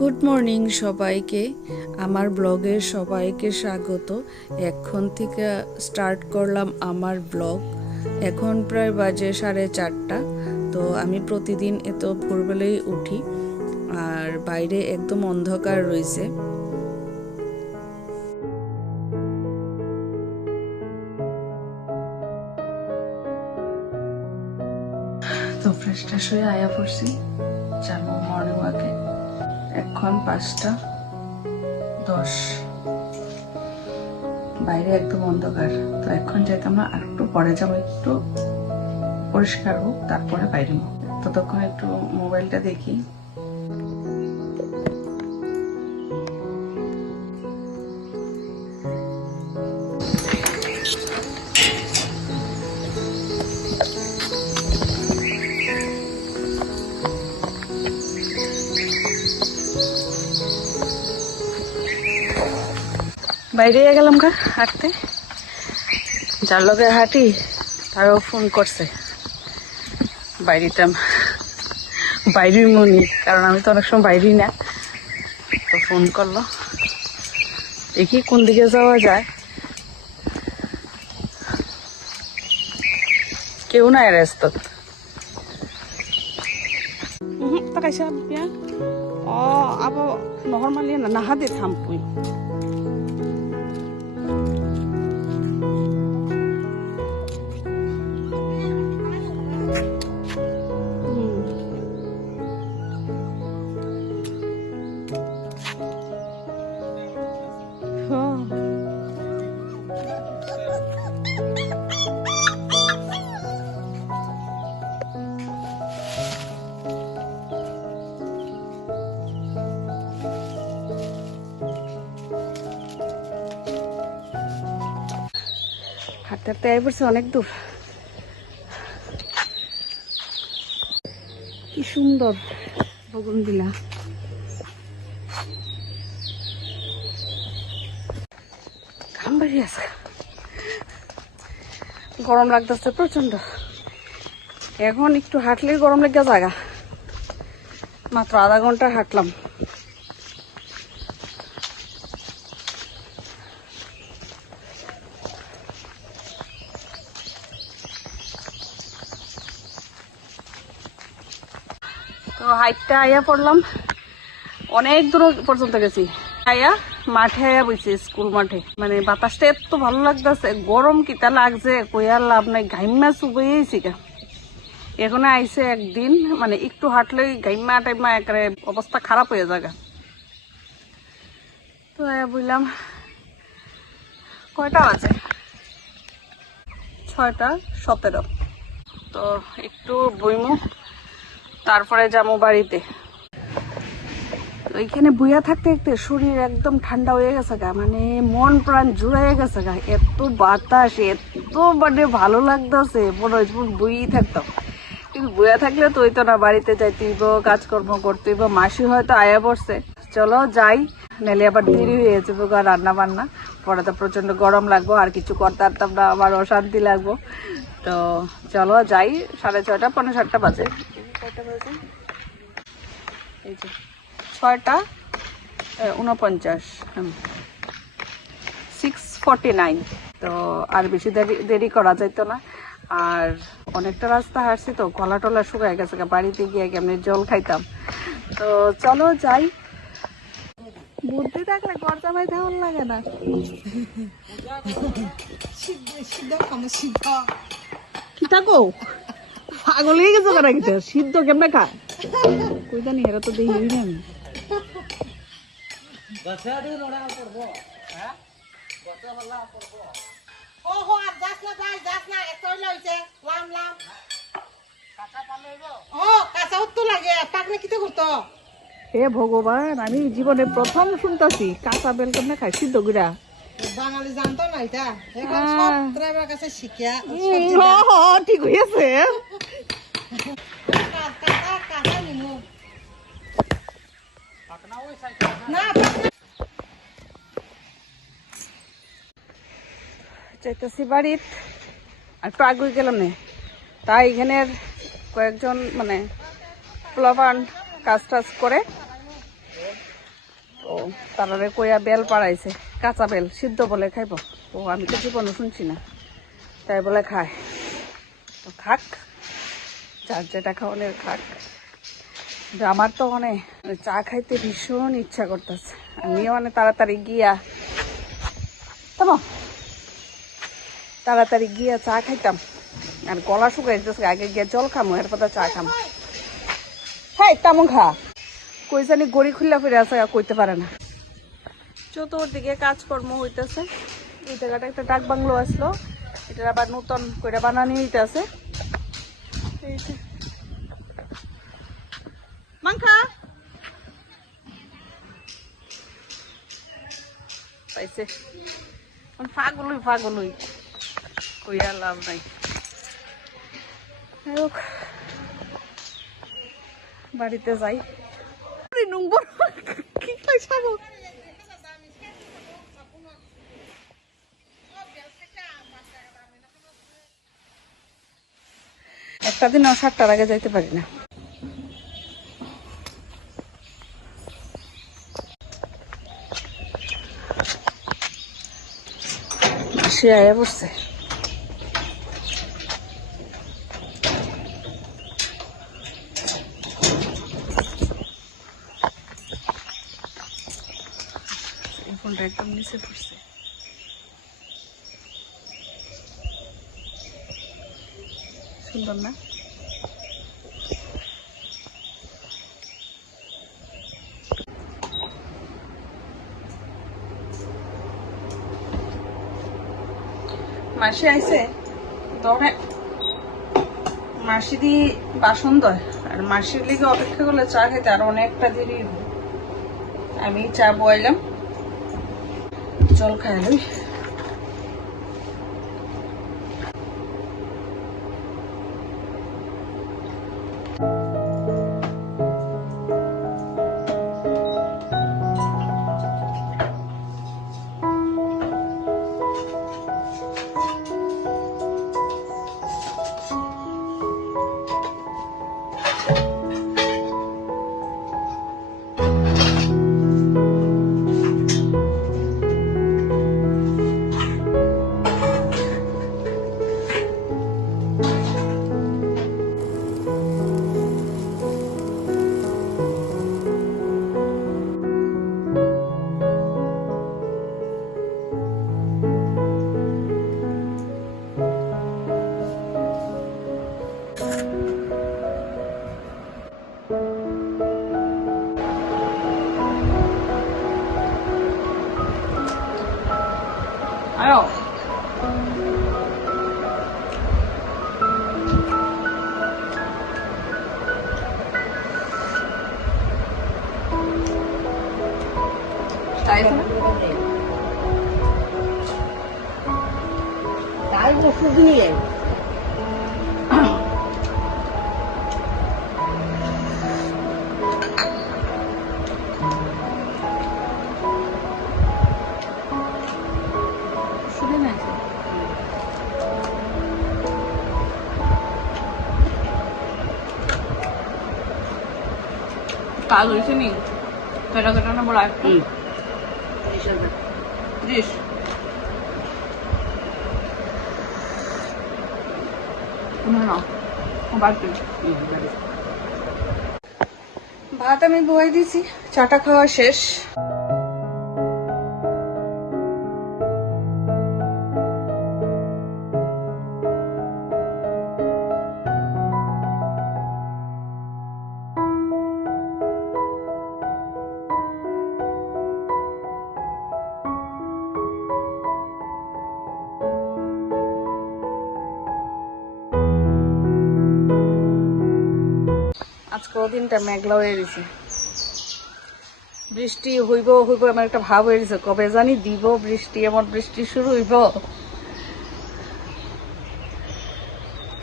Good morning সবাইকে, আমার ব্লগে সবাইকে স্বাগত। এখন থেকে স্টার্ট করলাম আমার ব্লগ। এখন প্রায় বাজে 4:30। তো আমি প্রতিদিন এত ভোরবেলায় উঠি, আর বাইরে একদম অন্ধকার রয়েছে। তো ফ্রেশ ট্রেশ হয়ে আয়া পড়ছি, যাবো মর্নিং ওয়াকে। এখন 5:10, বাইরে একদম অন্ধকার। তো এখন যেতাম না, আর একটু পরে যাবো, একটু পরিষ্কার হোক তারপরে বাইরে হোক। ততক্ষণ একটু মোবাইলটা দেখি। বাইরে গেলাম গা হাঁটতে, যার লগে হাঁটি তারও ফোন করছে। বাইরেটাম বাইরের মনি, কারণ আমি তো অনেক সময় বাইরেই না। তো ফোন করলো, দেখি কোন দিকে যাওয়া যায়। কেউ নাই রাস্তাত। Takaysa biya. Abo normally na nahadit hampuy. হাঁটতে হাঁটতে আই পড়ছে অনেক দূর। কি সুন্দর বগুনবিলা। ঘাম বেরিয়ে আছে, গরম লাগতেছে প্রচন্ড। এখন একটু হাঁটলেই গরম লেগে জায়গা। মাত্র আধা ঘন্টা হাঁটলাম। তো হাইটটা আয়া পড়লাম, অনেক দূর পর্যন্ত গেছি। আয়া মাঠে আয়া বইছে, স্কুল মাঠে। মানে বাতাসটা এত ভালো লাগতেছে, গরম কিতা লাগছে কইয়ার লাভ নাই, ঘাইমা চুবাইছি গা। এখন আইসে একদিন, মানে একটু হাঁটলেই ঘাইমা টাইমা একেবারে অবস্থা খারাপ হয়ে যাগা। তো আয়া বললাম, কয়টা বাজে? 6:17। তো একটু বইমু, তারপরে যাবো বাড়িতে। ওইখানে বইয়া থাকতে থাকতে শরীর একদম ঠান্ডা হয়ে গেছে গা, মানে মন প্রাণ জুড়াইয়া গেছে গা। এত বাতাস, এত মানে ভালো লাগতেছে, মনে হয় বইই থাকতাম। কিন্তু বইয়া থাকলে তো হইতো না, বাড়িতে যাইতেইব, কাজকর্ম করতেইব। মাসি হয়তো আয়া পড়ছে, চলো যাই, নাহলে আবার দেরি হয়ে যাবে রান্না বান্না। পরে তো প্রচন্ড গরম লাগবো, আর কিছু করতে পারতাম না, আমার অশান্তি লাগবো। তো চলো যাই। 6:30, 6:45 বাজে। কয়টা বাজে? এই যে 6:49, 6:49। তো আর বেশি দেরি করা যাইতো না। আর অনেকটা রাস্তা হাঁটছি, তো গলা টলা শুকায় গেছে, বাড়িতে গিয়ে কেমনি জল খাইতাম। তো চলো যাই। বুদ্ধি থাকলে ঘর জামাই তেমন লাগে না। কি থাকো পাগল হয়ে গেছো কেন? কিছু সিদ্ধ কেমনে খা কই জানি, এরা তো দেখি না আমি। হে ভগবান, আমি জীবনে প্রথম শুনতাছি কাঁচা বেল কেমনে খাই সিদ্ধ গুড়া। বাঙালি জানতো না এটা, এখন সব ড্রাইভার কাছে শিখিয়া। ঠিক হয়েছে। চাইতেছি বাড়িত, একটু আগে গেলাম না, তাই এখানের কয়েকজন মানে পোলাপান কাজ টাজ করে, ও তারারে কইয়া বেল পাড়াইছে, কাঁচা বেল সিদ্ধ বলে খাইব। ও আমি তো জীবনও শুনছি না, তাই বলে খায়। তো খাক, যার যেটা খাওয়ানোর খাক। আমার তো মানে চা খাইতে ভীষণ ইচ্ছা করতেছে। আমিও মানে তাড়াতাড়ি গিয়া চা খাইতাম। আর গলা শুকাইতেছে, আগে গিয়া জল খামো, এরপর চা খামো। হ্যাঁ তেমন খা, কই জানি গড়ি খুললা ফিরে আছে, কইতে পারে না। চতুর্দিকে কাজকর্ম হইতেছে। এই জায়গাটা একটা ডাক বাংলো আসলো, এটার আবার নতুন করে বানানি হইতেছে। মাংখা পাইছে, ফাগলুই কইয়া লাভ নাই। বাড়িতে যাই। কি খাইছাব একটা দিন 7টার আগে যাইতে পারি না। সে আয়া বসছে। ফোনটা একদম নিচে পড়ছে। সুন্দর না? মাসি আইছে তবে মাসি দি বাসন দেয়, আর মাসির লিগে অপেক্ষা করলে চা খেতে আর অনেকটা দেরি। আমি চা বয়াইলাম, জল খাইলাম। আয়ো তাই ওষুধ নিয়ে কাজ হয়েছে নি কেটা কেটা না বলা ভাত আমি বয়াই দিছি, চাটা খাওয়া শেষ। আজকেও দিনটা মেঘলা হয়ে গেছে, বৃষ্টি হইব আমার একটা ভাব হয়ে গেছে। কবে জানি দিব বৃষ্টি, এমন বৃষ্টি শুরু হইব।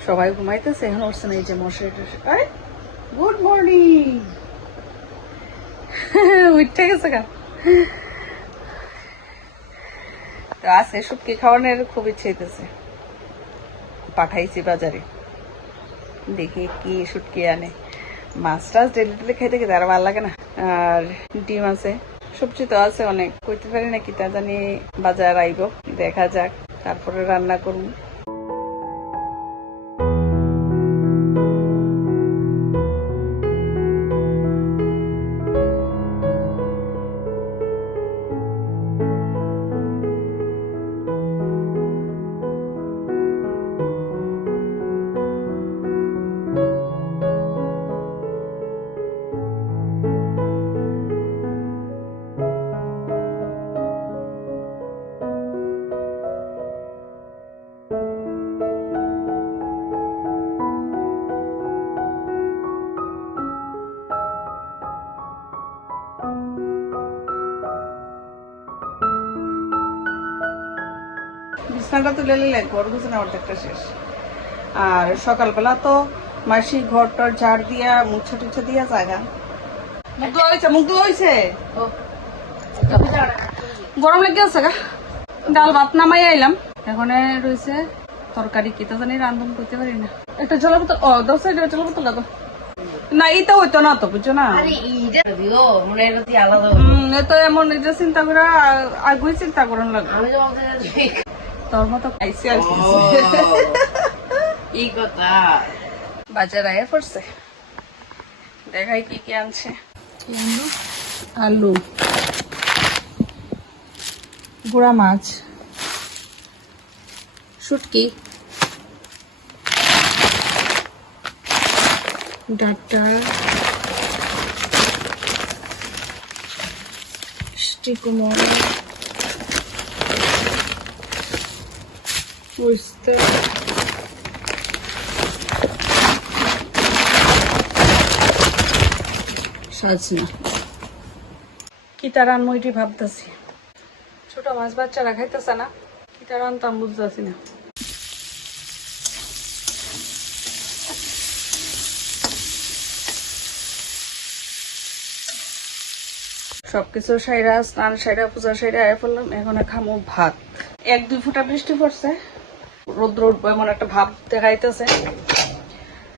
সবাই ঘুমাইতেছে, এখন উঠছে না। এই যে মশারি, গুড মর্নিং, উঠে গেছে গা। তো আজকে শুটকি খাওয়ানোর খুব ইচ্ছে হইতেছে, পাঠাইছি বাজারে, দেখি কি শুটকি আনে। মাছ টাছ ডেলি ডেলি খাইতে খেতে আর ভালো লাগে না। আর ডিম আছে, সবজি তো আছে অনেক, কইতে পারি না কি তা জানি বাজার আইব, দেখা যাক, তারপরে রান্না করব। বিছানাটা তুলে নিলে ঘর গুছানো অর্ধেকটা শেষ। আর সকালবেলা তো মাসি ঘরটার ঝাড় দিয়া মুছা টুছা দিয়া জায়গা। মুখ ধোয়া হয়েছে, মুখ ধোয়া হয়েছে, গরম লেগে আছে গা। ডাল ভাত নামাই আইলাম, এখন রয়েছে তরকারি কি তো জানি রান্ধন করতে পারি না। একটা জলের বোতল, ও 10 লিটার জলের বোতল দাও না, এইটা হইতো না তো, বুঝছো না? তো এমন এটা চিন্তা করে আগুই চিন্তা করার লাগবে। তোর মতো খাইছি আর কি কথা। বাজার আয়া পড়ছে, দেখাই কি কি আনছে। আলু, গুড়া মাছ, শুটকি, ডাটা, স্টিকুমল, oyster, সাজনা। কি তার আনমো এটি ভাবতেছি, ছোট মাছ বাচ্চারা খাইতেছে না, কি তার আনতাম বুঝতেছি না। সবকিছু সাইরা, স্নান সাইরা, পূজা সাইরা আয়া পড়লাম। এখন খামো ভাত। 1-2 ফোঁটা বৃষ্টি পড়ছে, রোদ্র উঠবো এমন একটা ভাব দেখাইতেছে।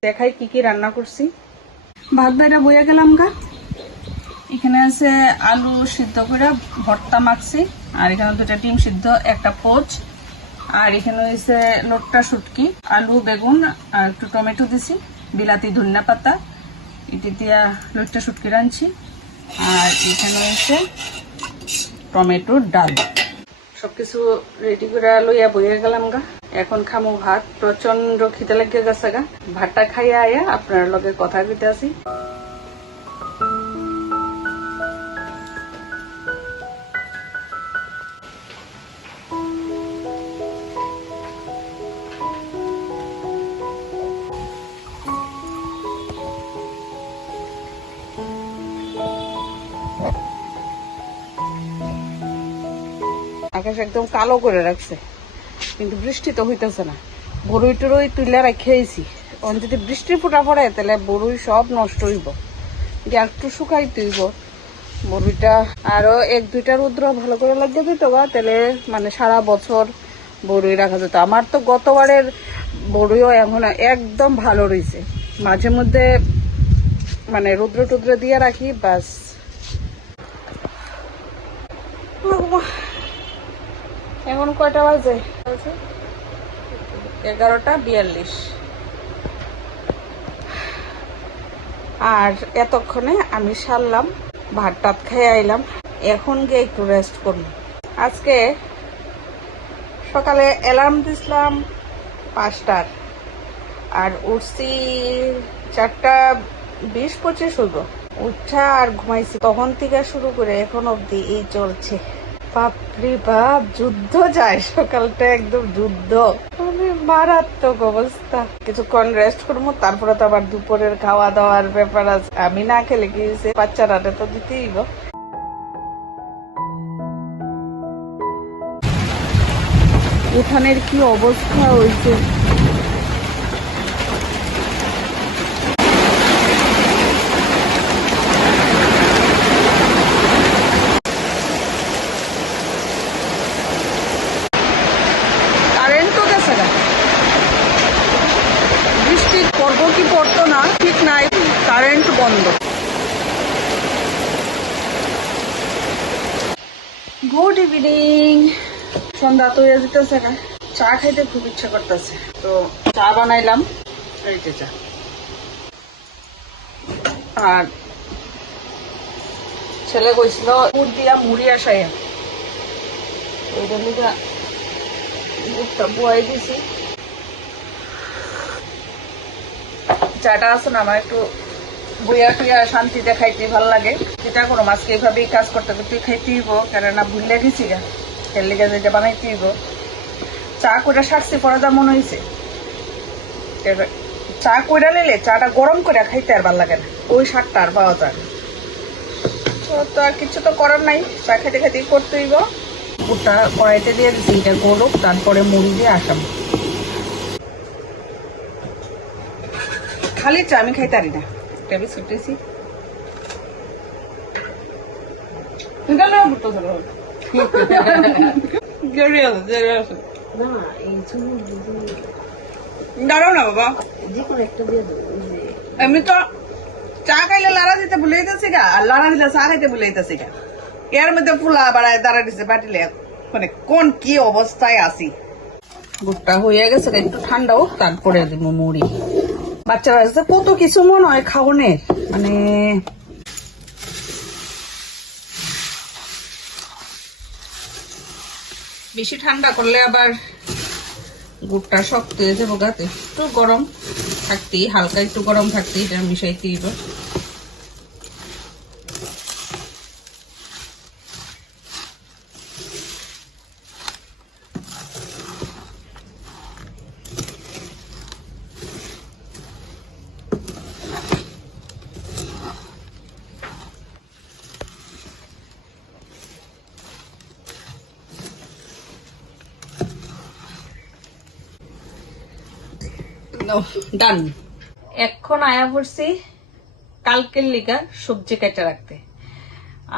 দেখাই কি কি রান্না করছি। ভাত বাইরা বইয়া গেলাম গা। এখানে আছে আলু সিদ্ধ করে ভর্তা মাখছি, আর এখানে 2টা ডিম সিদ্ধ, একটা পোচ, আর এখানে হয়েছে লোটটা শুটকি, আলু বেগুন আর একটু টমেটো দিছি, বিলাতি ধনিয়া পাতা, এটি দিয়া লোটটা শুটকি রাঁধছি। আর এখানে হয়েছে টমেটোর ডাল। সবকিছু রেডি করে লইয়া বইয়া গেলাম গা। এখন খামো ভাত। প্রচন্ড খিদে লেগে গেছে গা। ভাতটা খাইয়া আয়া আপনার লগে কথা কইতে আসি। আকাশ একদম কালো করে রাখছে, কিন্তু বৃষ্টি তো হইতেছে না। বরুই টরুই তুলে রাখিয়েছি, যদি বৃষ্টির ফোঁটা পড়ে তাহলে বরুই সব নষ্ট হইব, একটু শুকাই তুইব বরুইটা। আরো 1-2টা রুদ্র ভালো করে লাগিয়ে দিত গা, তাহলে মানে সারা বছর বরুই রাখা যেত। আমার তো গতবারের বরুইও এখন একদম ভালো রয়েছে। মাঝে মধ্যে মানে রুদ্র টুদ্র দিয়ে রাখি, বাস। এখন কয়টা বাজে? 11:42। আর এতক্ষণে আমি সারলাম, ভাত টাত খেয়ে আইলাম। এখন গিয়ে একটু রেস্ট করব। আজকে সকালে অ্যালার্ম দিছিলাম 5টার, আর উঠছি 4:20-25 হইব। উঠা আর ঘুমাইছি, তখন থেকে শুরু করে এখন অব্দি এই চলছে। বাপরে বাপ, যুদ্ধ যায় সকালটা, একদম যুদ্ধ, মানে মারাত্মক অবস্থা। কিছুক্ষণ রেস্ট করবো, তারপরে তো আবার দুপুরের খাওয়া দাওয়ার ব্যাপার আছে। আমি না খেলে কি হয়েছে, বাচ্চারাটা তো দিতেই হইব। উঠানের কি অবস্থা হয়েছে, বৃষ্টি পড়বো কি পড়তো না ঠিক নাই, কারেন্ট বন্ধ। Good evening. সন্ধ্যা তো হয়ে যেতেছে না, চা খাইতে খুব ইচ্ছা করতেছে, তো চা বানাইলাম। এই যে চা, আর ছেলে কইছিল গুড় দিয়া মুড়ি আসাই, ওইটা লিগা গুড়টা বুয়াই দিছি। চাটা আছে না, আমার একটু বইয়া টুইয়া শান্তিতে খাইতে ভালো লাগে। যেটা কোনো মাছকে এইভাবেই কাজ করতে করতে খাইতে হইব, কেননা ভুলে গেছি গা খেললে গেছে যেটা বানাইতে হইব। চা কইরা সারছি পরে যা মনে হয়েছে, চা কইরা নিলে চাটা গরম করে খাইতে আর ভালো লাগে না, ওই স্বাদটা আর পাওয়া যায় না। তো আর কিছু তো করার নাই, চা খাইতে খাইতেই করতে হইব। ওটা কড়াইতে দিয়ে দিচ্ছি, এটা গলুক, তারপরে মুড়ি দিয়ে আসাম। খালি চা আমি খাইতে পারি না, একটা বিস্কুট দিয়েছি। দাঁড়াও না বাবা, এমনি তো চা খাইলে লাড়া দিতে ভুলে যেতেছি গা, আর লাড়া দিলে চা খাইতে ভুলে যেতেছি গা। এর মধ্যে ফুলা বাড়ায় দাঁড়া দিছে পাটিলে, মানে কোন কি অবস্থায় আছি। গুড়টা হয়ে গেছে, একটু ঠান্ডা হোক তারপরে দিব মুড়ি। বাচ্চারা আছে কত কিছু মনে হয় খাওয়ানের, মানে বেশি ঠান্ডা করলে আবার গুড়টা শক্ত হয়ে যাবো গাতে। একটু গরম থাকতেই, হালকা একটু গরম থাকতেই এটা মিশাইতে দিব। ডান। এখন আয়া পড়ছি কালকের লিগা সবজি কাটা রাখতে।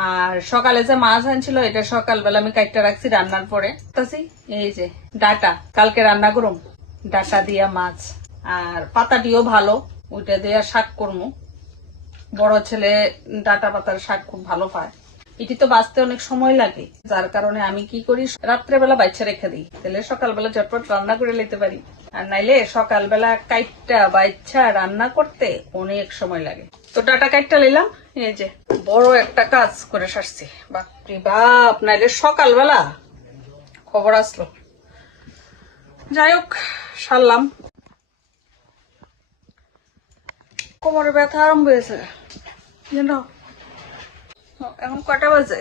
আর সকালে যে মাছ আনছিল এটা সকালবেলা আমি কাটটা রাখছি রান্নার পরে। এই যে ডাটা কালকে রান্না করুম, ডাটা দিয়া মাছ, আর পাতা দিও ভালো, ওইটা দিয়া শাক করবো। বড় ছেলে ডাটা পাতার শাক খুব ভালো পায়। এটি তো বাঁচতে অনেক সময় লাগে, যার কারণে আমি কি করি রাত্রেবেলা বাচ্চা রেখে দিই, তাহলে সকালবেলা ঝটপট রান্না করে নিতে পারি। আর নাইলে সকালবেলা কাইটটা বাচ্চা রান্না করতে অনেক সময় লাগে। তো ডাটা কাইটটা নিলাম, এই যে বড় একটা কাজ করে সারছি। বাপরে বাপ, নাইলে সকালবেলা খবর আসলো। যাই হোক সারলাম। কোমরে ব্যথা আরম্ভ হয়েছে জানো। এখন কটা বাজে?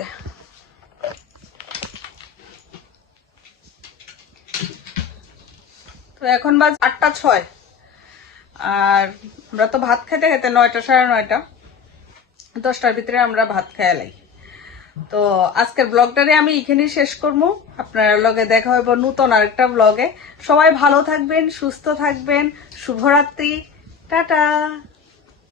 তো এখন বাজে 8:06। আর আমরা তো ভাত খেতে খেতে 9টা সাড়ে 9টা 10টার ভিতরে আমরা ভাত খেয়ে লাই। তো আজকের ব্লগটারে আমি এখানেই শেষ করবো। আপনার লগে দেখা হইব নতুন আরেকটা ব্লগে। সবাই ভালো থাকবেন, সুস্থ থাকবেন। শুভরাত্রি, টাটা।